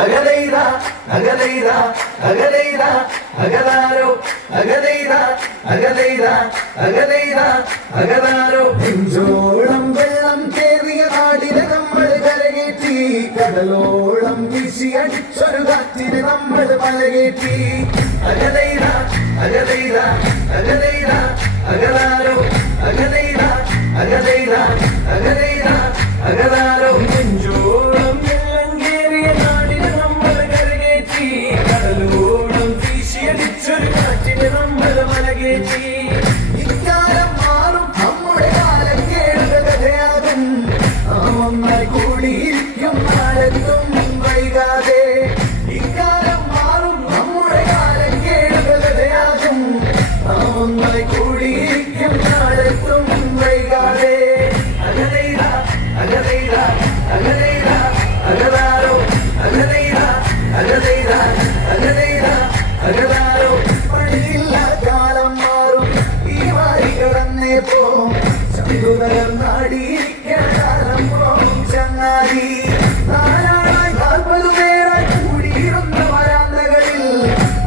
അകലൈതാ അകലൈതാ അകലൈതാ അകലാരോ അകലൈതാ അകലൈതാ അകലൈതാ അകലാരോ നെഞ്ചോളം വെള്ളം കേറിയ നാടിനെ നമ്മൾ കരകേറ്റി കടലോളം വീശിയടിച്ചൊരു കാറ്റിനെ നമ്മൾ മലകേറ്റി അകലൈതാ അകലൈതാ അകലൈതാ അകലാരോ അകലൈതാ അകലൈതാ അകലൈതാ അകലാരോ നെഞ്ചോളം വെള്ളം കേറിയ നാടിനെ നമ്മൾ കരകേറ്റി കടലോളം വീശിയടിച്ചൊരു കാറ്റിനെ നമ്മൾ മലകേറ്റി ഇക്കാലം മാറും നമ്മുടെ കാലം കേടുക കഥയാകും ഒന്നായി കൂടിയിരിക്കും നാളെത്തും വൈകാതെ ഇക്കാലം മാറും നമ്മുടെ കാലം കേടുക കഥയാകും ഒന്നായി കൂടിയിരിക്കും നാളെത്തും വൈകാതെ അകലൈതാ അകലൈതാ അകലൈതാ അകലാരോ അകലൈതാ അകലൈതാ അകലൈതാ അകലാരോ പണിയില്ല കാലം മാറും ഈ വാരി കടന്നേ പോം ചന്തുതകർന്നാടിയിരിക്കാൻ കാലം പോം ചങ്ങാതി നാലാളായി 40 പേരായി കൂടിയിരുന്ന വരാന്തകളിൽ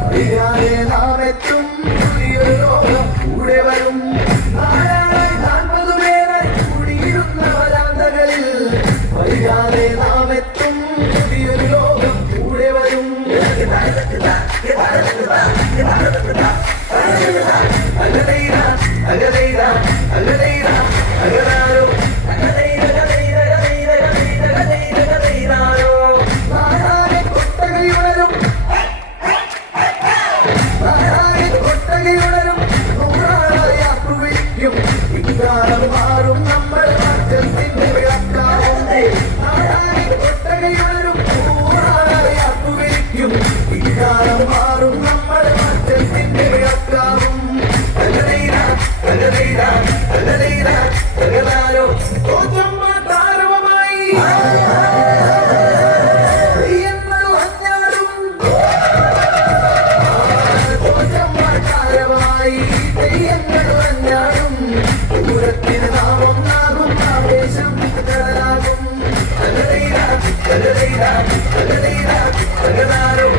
വൈകാതെ നാം എത്തും പുതിയൊരു ലോകം കൂടെ വരും നാലാളായി 40 പേരായി കൂടിയിരുന്ന വരാന്തകളിൽ വൈകാതെ നാം എത്തും പുതിയൊരു ലോകം കൂടെ വരും അകലൈതാ അകലൈതാ അകലൈതാ അകലാരോ അകലൈതാ അകലൈതാ അകലൈതാ അകലൈതാരോ നായാലെ കൊട്ടകയുണരും നായാലെ കൊട്ടകയുണരും നൂറാളായി ആർപ്പു വിളിക്കും ഇക്കാലം മാറും നമ്മൾ മാറ്റത്തിന്റെ വിളക്കാവും നായാലെ കൊട്ടകയുണരും നൂറാളായി ആർപ്പു വിളിക്കും ഇക്കാലം മാറും നമ്മൾ മാറ്റത്തിന്റെ വിളക്കാവും അകലൈതാ അകലൈതാ അകലൈതാ അകലാരോ കോച്ചമ്മ താരവമായി തെയ്യങ്ങൾ അഞ്ഞാടും കോച്ചമ്മ താരവമായി തെയ്യങ്ങൾ അഞ്ഞാടും പൂരത്തിന് നാം ഒന്നാകും ആവേശം കടലാകും അകലൈതാ അകലൈതാ അകലൈതാ അകലാരോ